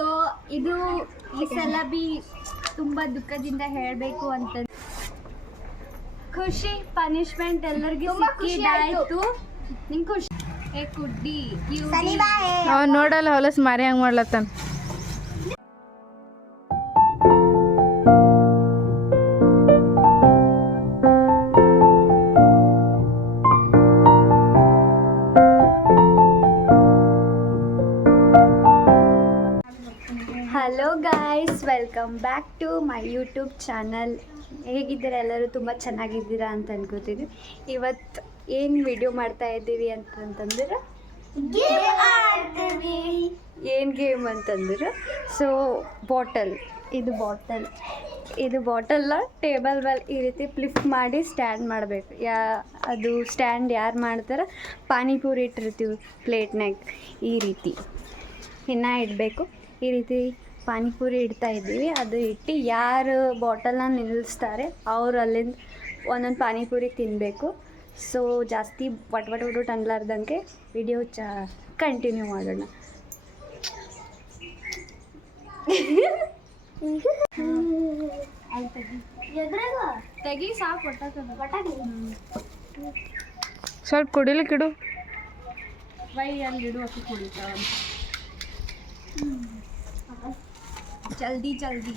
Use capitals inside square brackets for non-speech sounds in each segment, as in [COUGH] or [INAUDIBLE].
So ಇದು ಈ ಸಲ ಬಿ ತುಂಬಾ ದುಃಖದಿಂದ ಹೇಳಬೇಕು ಅಂತ ಖುಷಿ ಪನಿಷ್ಮೆಂಟ್ ಎಲ್ಲರಿಗೂ ಸಿಕ್ಕಿದಾಯ್ತು ನಿಂಗೆ ಖುಷಿ ಏ ಕುಡ್ಡಿ ನೋಡಲ್ಲ ಹೊಲಸ್ ಮಾರಿ ಹಂಗೆ ಮಾಡ್ಲತ್ತಾನ. Welcome back to my YouTube channel. ಹೇಗಿದ್ದೀರಾ ಎಲ್ಲರೂ? ತುಂಬ ಚೆನ್ನಾಗಿದ್ದೀರಾ ಅಂತ ಅನ್ಕೋತೀವಿ ಇವತ್ತು ಏನು ವಿಡಿಯೋ ಮಾಡ್ತಾ ಇದ್ದೀವಿ ಅಂತಂತಂದ್ರೆ ಏನು ಗೇಮ್ ಅಂತಂದ್ರೆ? ಸೊ ಬಾಟಲ್ ಇದು ಬಾಟಲ್ ಇದು ಬಾಟಲ್ನ ಟೇಬಲ್ ಮೇಲೆ ಈ ರೀತಿ ಫ್ಲಿಪ್ ಮಾಡಿ ಸ್ಟ್ಯಾಂಡ್ ಮಾಡಬೇಕು. ಯಾ ಅದು ಸ್ಟ್ಯಾಂಡ್ ಯಾರು ಮಾಡ್ತಾರೆ? ಪಾನಿಪುರಿ ಇಟ್ಟಿರ್ತೀವಿ ಪ್ಲೇಟ್ನಾಗ ಈ ರೀತಿ. ಇನ್ನು ಇಡಬೇಕು. ಈ ರೀತಿ ಪಾನಿಪುರಿ ಇಡ್ತಾ ಇದ್ದೀವಿ. ಅದು ಇಟ್ಟು ಯಾರು ಬಾಟಲ್ನ ನಿಲ್ಲಿಸ್ತಾರೆ ಅವ್ರು ಅಲ್ಲಿಂದ ಒಂದೊಂದು ಪಾನಿಪುರಿ ತಿನ್ನಬೇಕು ಸೊ ಜಾಸ್ತಿ ವಟ್ ವಟ್ ವಟ್ ಅನ್ಲಾರ್ದಂಗೆ ವಿಡಿಯೋ ಚ ಕಂಟಿನ್ಯೂ ಮಾಡೋಣ. ತೆಗಿ ಸಾಕು ಸ್ವಲ್ಪ ಕುಡಿಲಿಕ್ಕಿಡು. ಬೈ ಅಲ್ಲಿ ಇಡು ಅಕ್ಕಿ ಕುಡಿತಾವ ಜಲ್ದಿ ಜಲ್ದಿ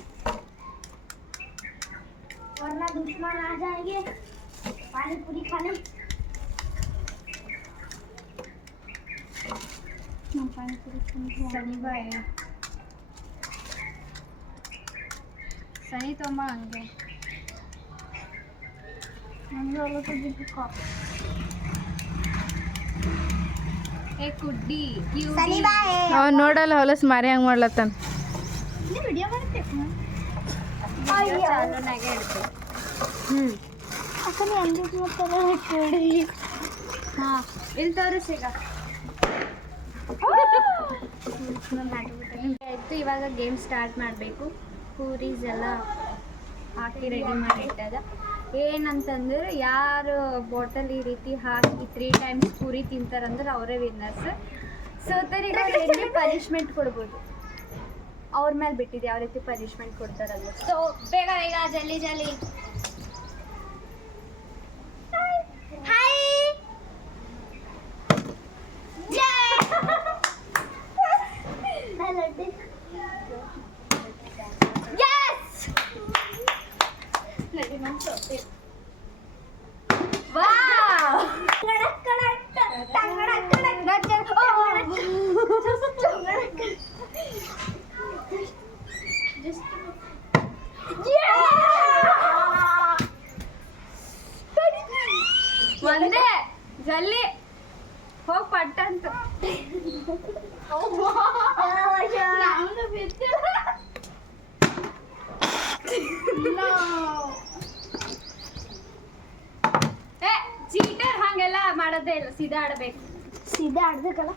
वरना दुश्मन आ जाएंगे पानी पूरी खाने ಸನಿ ಬಾಯ್ ಸನಿ ತೊಂಬ ಹಂಗೆ ಏ ಕುಡ್ಡಿ सनी बाय ಅವ ನೋಡಲ್ಲ ಹೊಲಸ್ ಮಾರಿ ಹಂಗೆ ಮಾಡ್ಲತ್ತಾನ ವಿಡಿಯೋ ಇವಾಗ ಗೇಮ್ ಸ್ಟಾರ್ಟ್ ಮಾಡಬೇಕು ಪೂರೀಸ್ ಎಲ್ಲ ಹಾಕಿ ರೆಡಿ ಮಾಡಿ ಇಟ್ಟದ ಏನಂತಂದ್ರೆ ಯಾರು ಬಾಟಲ್ ಈ ರೀತಿ ಹಾಕಿ ತ್ರೀ ಟೈಮ್ಸ್ ಪೂರಿ ತಿಂತಾರಂದ್ರೆ ಅವರೇ ವಿನ್ನರ್ಸ್ ಸೊ ಪನಿಷ್ಮೆಂಟ್ ಕೊಡ್ಬೋದು ಅವ್ರ ಮೇಲೆ ಬಿಟ್ಟಿದೆ ಯಾವ ರೀತಿ ಪನಿಷ್ಮೆಂಟ್ ಕೊಡ್ತಾರಲ್ಲ ಸೊ ಬೇಗ ಬೇಗ ಜಲ್ದಿ ಜಲ್ದಿ हाय Yes! Wow! ಒಂದೇ ಜಲ್ದಿ ಹೋಗ್ ಪಟ್ಟ ಅಂತ ಏ ಚೀಟರ್ ಹಂಗೆಲ್ಲ ಮಾಡೋದೇ ಇಲ್ಲ ಸೀದಾ ಆಡಬೇಕು. ಸೀದಾ ಆಡ್ಬೇಕಲ್ಲ?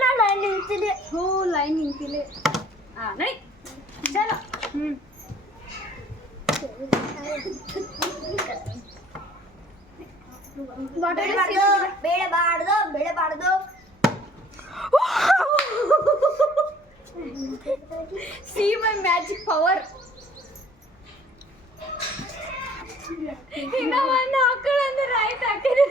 ನಾನು ಲೈನ್ ನಿಂತಿದ್ದೆ. ಹೂ ಲೈನ್ ನಿಂತಿಲ್ಲ ಹಾ ನಡಿ. ಚಲೋ. ಬೇಡಬಾರ್ದು ಬೇಡಬಾರ್ದು ಸಿ ಮೈ ಮ್ಯಾಜಿಕ್ ಪವರ್ ಇನ್ನ ಒಂದು ಅಂದ್ರೆ ರೈಟ್ ಹಾಕಿರಿ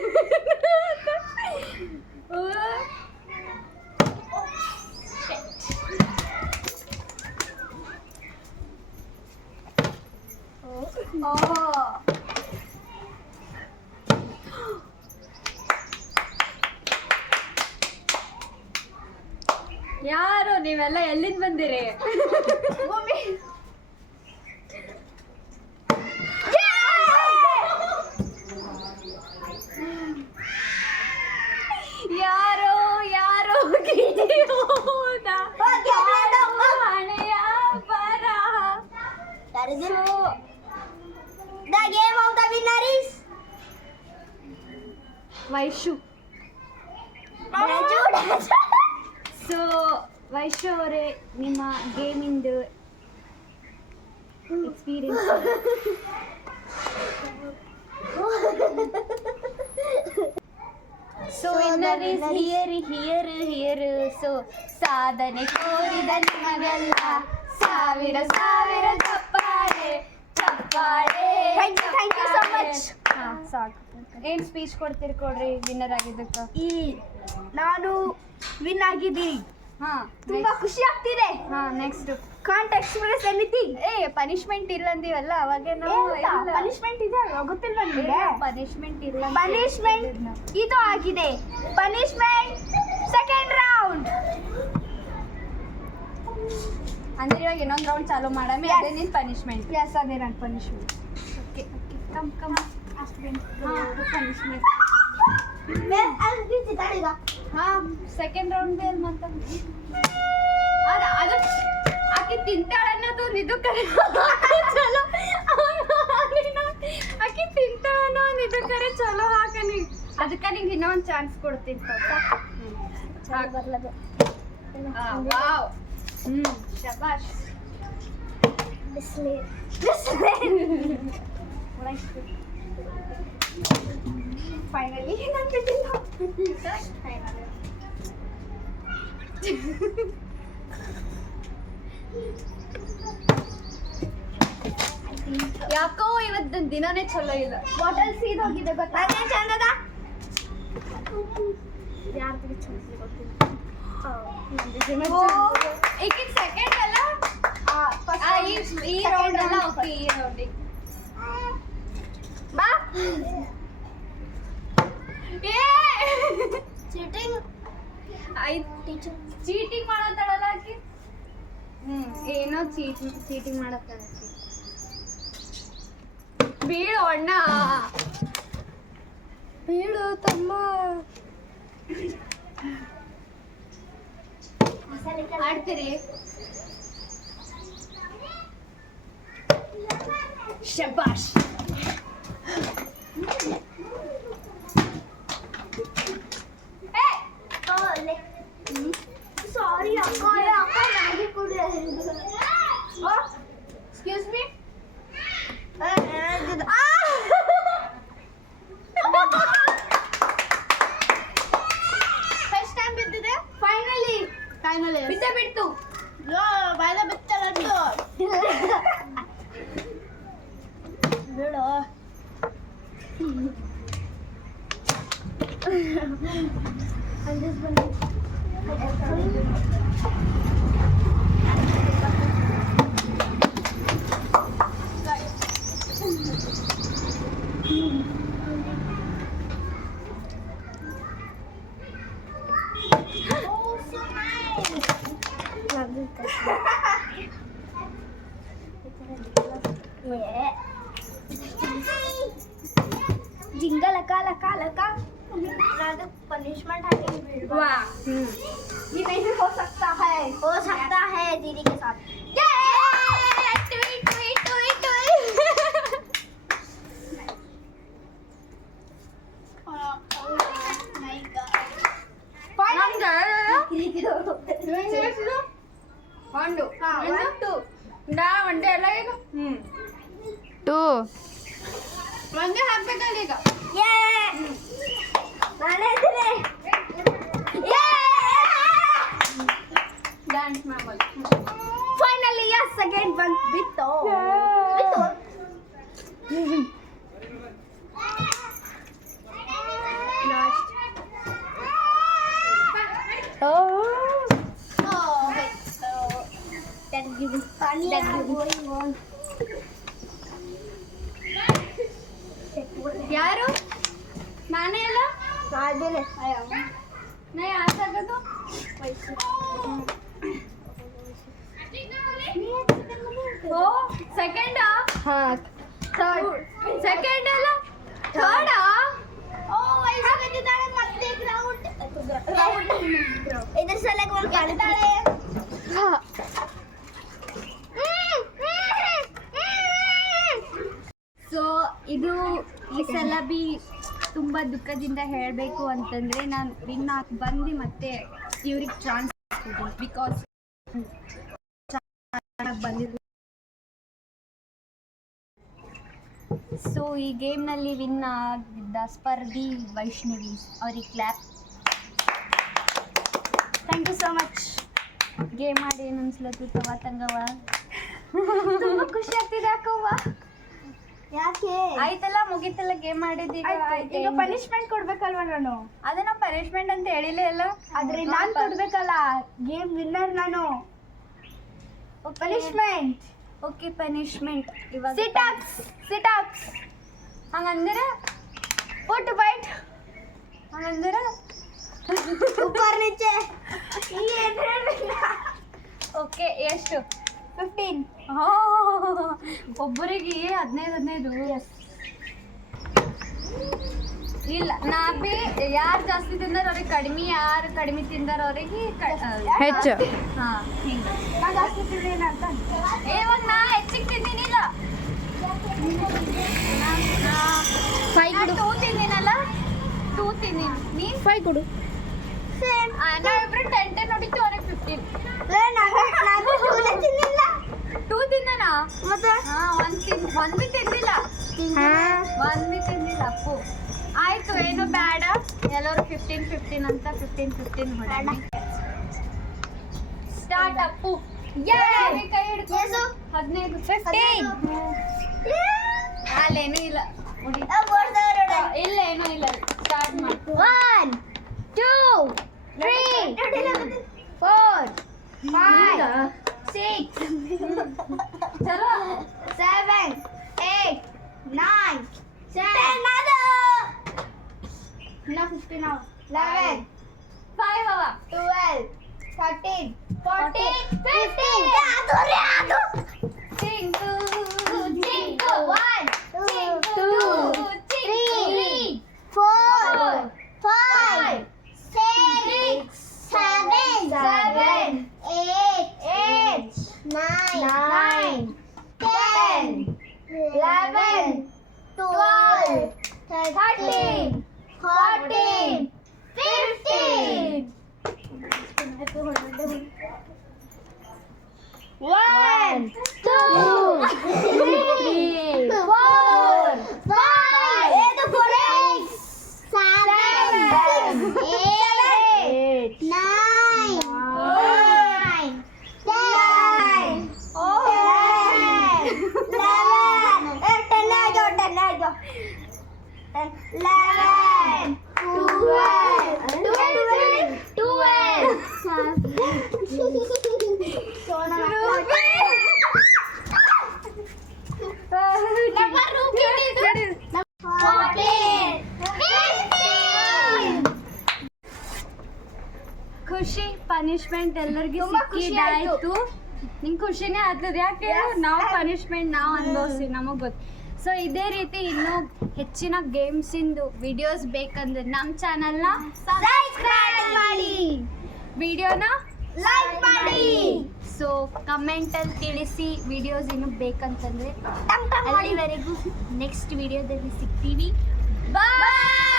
ಯಾರು ನೀವೆಲ್ಲ ಎಲ್ಲಿಂದ ಬಂದಿರಿ? ವೈಶು. ಸೊ ವೈಶು ಅವರೇ ನಿಮ್ಮ ಗೇಮಿಂದು experience so winner is here here here. So ಸಾಧನೆ ತೋರಿದ ನಿಮಗೆಲ್ಲ. ಸಾವಿರ ಸಾವಿರ ಚಪ್ಪಾಳೆ ಚಪ್ಪಾಳೆ Thank you, thank you so much. ಹಾಂ ಸಾಕು. ಏನು ಸ್ಪೀಚ್ ಕೊಡ್ತೀರಿ ಕೊಡ್ರಿ ವಿನ್ನರ್ ಆಗಿದ್ದಕ್ಕೆ? ಈ ನಾನು ವಿನ್ ಆಗಿದ್ದೀನಿ. ಹಾ ತುಂಬಾ ಖುಷಿ ಆಗ್ತಿದೆ. ಹಾ next can't express anything a punishment ಇಲ್ಲ ಅಂದಿವಲ್ಲ ಅವಾಗ ನಾವು ಪನಿಷ್ಮೆಂಟ್ ಇದೆ ಗೊತ್ತಿಲ್ಲ ನಿಮಗೆ? ಪನಿಷ್ಮೆಂಟ್ ಇಲ್ಲ ಪನಿಷ್ಮೆಂಟ್ ಇದು ಆಗಿದೆ. ಪನಿಷ್ಮೆಂಟ್ ಸೆಕೆಂಡ್ ರೌಂಡ್ ಅಂದ್ರೆ ಇವಾಗ ಇನ್ನೊಂದು ರೌಂಡ್ ಚಾಲೂ ಮಾಡಮಿ. ಅದೇ ನಿನ್ ಪನಿಷ್ಮೆಂಟ್ ಎಸ್ ಅದೇ ನನ್ನ punishment okay okay come come punishment ಹಾಂ ಸೆಕೆಂಡ್ ರೌಂಡ್ ಬೇಲ್ ಮತ್ತ ಅದ ಅದು ಆಕಿ ತಿಂತಾಳ ಅನ್ನೋದು ಇದು ಕರೆ ಚಲೋ ಆಕಿ ತಿಂತಾಳ ಅನ್ನೋ ಇದು ಕರೆ ಚಲೋ ಹಾಕನಿ ಅದಕ್ಕೆ ನಿಂಗೆ ಇನ್ನೊಂದು ಚಾನ್ಸ್ ಕೊಡ್ತೀನಿ ವಾವ್ ಹ್ಮ್ ಶಬಾಷ್ ಫೈನಲಿ ನಾನು ಬಿಟ್ಟಿಲ್ಲ [LAUGHS] [LAUGHS] ಯಾಕೋ ಇವತ್ತಿನ ದಿನನೇ ಚಲೋ ಇಲ್ಲ. ಬಾಟಲ್ ಸೀದ್ ಹೋಗಿದೆ ಗೊತ್ತಾ? ಅದೇನ್ ಚಂದದ? ಈಗಿನ ಸೆಕೆಂಡ್ ಅಲ್ಲ? ಆ, ಈ ಈ ರೌಂಡ್ ಅಲ್ಲ ಓಕೆ ಈ ರೌಂಡಿಗೆ ಬಾ. ಏ. ಚೀಟಿಂಗ್ ಆಯ್ತು ಚೀಟಿಂಗ್ ಮಾಡತ್ತಾಳಲ್ಲ ಆಕಿ? ಹ್ಮ್ ಏನೋ ಚೀಟ್ ಚೀಟಿಂಗ್ ಮಾಡತ್ತಾಳ ಆಕಿ. ಬೀಳು ಅಣ್ಣ. ಬೀಳು ತಮ್ಮ. ಆಡ್ತೀರಿ? ಶಬಾಷ್. Thank you. ಒಂದು ಹಾ, ಒಂದು one, two. ನಾ ಒಂದೇ ಎಲ್ಲ ಈಗ ಹ್ಮ್ ಟೂ ಒಂದೇ ಹಾಕ್ಬೇಕಲ್ಲ ಈಗ ಡ್ಯಾನ್ಸ್ ಮಾಡೋದು ಫೈನಲಿ ಯಸ್ ಅಗೇನ್ ಬಂದ್ ಬಿತ್ತು ಬಿತ್ತು last that giving that giving on ಯಾರು ನಾನೇ ಅಲ್ಲ ಆದ್ಮೇಲೆ ನಾ ಯಾರು ಆಗೋದು ಓ ಸೆಕೆಂಡ್ ಹಾ ಥರ್ಡ್ ಸೆಕೆಂಡ್ ಅಲ್ಲ? ಥರ್ಡ್ ಓ ವಯಸ್ಸು ಬಂದಿದ್ದಾಳೆ ಮತ್ತೆ ಗ್ರೌಂಡ್ ಇದ್ರ ಸಲಗ ಒಂದು ಕಾಣ್ತಾಳೆ ಸೊ ಇದು ಈ ಸಲ ಬಿ ತುಂಬ ದುಃಖದಿಂದ ಹೇಳಬೇಕು ಅಂತಂದರೆ ನಾನು ವಿನ್ ಹಾಕಿ ಬಂದು ಮತ್ತೆ ಇವ್ರಿಗೆ ಚಾನ್ಸ್ ಬಿಕಾಸ್ ಬಂದಿದ್ದು ಸೊ ಈ ಗೇಮ್ನಲ್ಲಿ ವಿನ್ ಆಗಿದ್ದ ಸ್ಪರ್ಧಿ ವೈಷ್ಣವಿ ಅವ್ರಿಗೆ clap thank you so much game ಮಾಡಿ ಏನು ಅನ್ಸ್ಲತ್ತು ತವ ತಂಗವ ತುಂಬ ಖುಷಿ ಆಗ್ತಿದೆ ಯಾಕವ್ವ? ಯಾಕೆ ಆಯ್ತಲ್ಲ ಮುಗೀತಲ್ಲ ಗೇಮ್ ಮಾಡಿದ್ದೀಗ ಈಗ ಪನಿಷ್ಮೆಂಟ್ ಕೊಡ್ಬೇಕಲ್ವಾ ನಾನು ಅದನ್ನ ಪನಿಷ್ಮೆಂಟ್ ಅಂತ ಹೇಳಿಲ್ಲ ಅಲ್ಲ ಆದ್ರೆ ನಾನ್ ಕೊಡ್ಬೇಕಲ್ಲ ಗೇಮ್ ವಿನ್ನರ್ ನಾನು ಪನಿಷ್ಮೆಂಟ್ ಓಕೆ ಪನಿಷ್ಮೆಂಟ್ ಇವಾಗ ಸಿಟ್ ಅಪ್ಸ್ ಸಿಟ್ ಅಪ್ಸ್ ಹಂಗಂದ್ರೆ ಪುಟ್ ಬೈಟ್ ಹಂಗಂದ್ರೆ ऊपर नीचे ಓಕೆ ಎಷ್ಟು ಫಿಫ್ಟೀನ್ ಒಬ್ಬರಿಗೆ ಹದಿನೈದು ಹದಿನೈದು? ಇಲ್ಲ ನಾ ಬಿ ಯಾರು ಜಾಸ್ತಿ ತಿಂದಾರ ಅವ್ರಿಗೆ ಕಡಿಮೆ ಯಾರು ಕಡಿಮೆ ತಿಂದಾರ ಅವ್ರಿಗೆ ಹೆಚ್ಚು. ಹಾ ಹಿಂಗ. ನಾ ಜಾಸ್ತಿ ತಿಂದೇನ ಅಂತ ಏ, ಇವಾಗ ನಾ ಹೆಚ್ಚಿಗೆ ತಿಂದಿನಿಲ್ಲ. ಫೈ ಟೂ ತಿಂದಿನಲ್ಲ? ಟೂ ತಿಂದಿನಿ. ನೀ? ಫೈ ಕೊಡು. ಸೇಮ್ ಇಬ್ರು ಟೆನ್ ಟೆನ್ ನೋಡಿತ್ತು ಅವ್ರಿಗೆ ಫಿಫ್ಟೀನ್ ನಾನು ನಾನು ತಿಂದಿಲ್ಲ. ಟೂ ದಿನನಾ ಮತ್ತೆ? ಹಾ ಒಂದ್ ತಿನ್ ಒಂದ್ ಬಿ ತಿಂದಿಲ್ಲ. ಒಂದ್ ಬಿ ತಿಂದಿಲ್ಲ ಅಪ್ಪು ಆಯ್ತು ಏನು ಬೇಡ. ಎಲ್ಲರೂ ಫಿಫ್ಟೀನ್ ಫಿಫ್ಟೀನ್ ಅಂತ ಫಿಫ್ಟೀನ್ ಫಿಫ್ಟೀನ್ ಹೊಡೋಣ ಸ್ಟಾರ್ಟ್ ಅಪ್ಪು Yay! ಕೈ ಹಿಡ್ಕೊ. ಎಷ್ಟು? ಹದಿನೈದು ಫಿಫ್ಟೀನ್ ಅಲ್ಲೇನು ಇಲ್ಲ. ಇಲ್ಲ ಏನೂ ಇಲ್ಲ. ಸ್ಟಾರ್ಟ್ ಮಾಡಿ. One two three four five six, [LAUGHS] seven, eight, nine, ten. Another. Now fifteen now. Eleven. Five hour. Twelve. Thirteen. Fourteen. Fifteen. One, two, three, punishment ಎಲ್ಲರಿಗೂ ಸಿಕ್ಕಿದಾಯ್ತು ನಿಂಗೆ ಖುಷಿನೇ ಆಗ್ತದೆ. ಯಾಕೆ ನಾವು ಪನಿಷ್ಮೆಂಟ್ ನಾವು ಅನುಭವಿಸಿ ನಮಗೆ ಗೊತ್ತು ಸೊ ಇದೇ ರೀತಿ ಇನ್ನೂ ಹೆಚ್ಚಿನ ಗೇಮ್ಸಿಂದು ವಿಡಿಯೋಸ್ ಬೇಕಂದ್ರೆ ನಮ್ಮ ಚಾನಲ್ನ ಸಬ್ಸ್ಕ್ರೈಬ್ ಮಾಡಿ. ವಿಡಿಯೋನ ಲೈಕ್ ಮಾಡಿ. ಸೊ ಕಮೆಂಟಲ್ಲಿ ತಿಳಿಸಿ ವಿಡಿಯೋಸ್ ಇನ್ನು ಬೇಕಂತಂದ್ರೆ ಅಲ್ಲಿವರೆಗೂ ನೆಕ್ಸ್ಟ್ ವಿಡಿಯೋದಲ್ಲಿ ಸಿಗ್ತೀವಿ. ಬಾಯ್